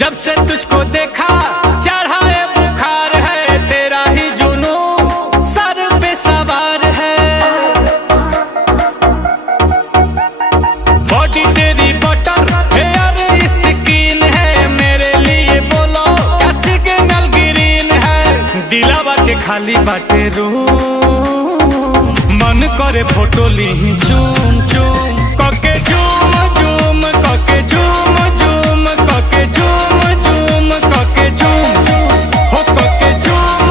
जब से तुझको देखा चढ़ा है बुखार है, तेरा ही जुनून सर पे सवार है। बॉडी तेरी बटर हेयर स्किन है, मेरे लिए बोलो क्या सिग्नल ग्रीन है। दिलावा के खाली बाटे रूम, मन करे फोटो ली चूम चूम कके, झूम झूम कके, झूम झूम कके, झूम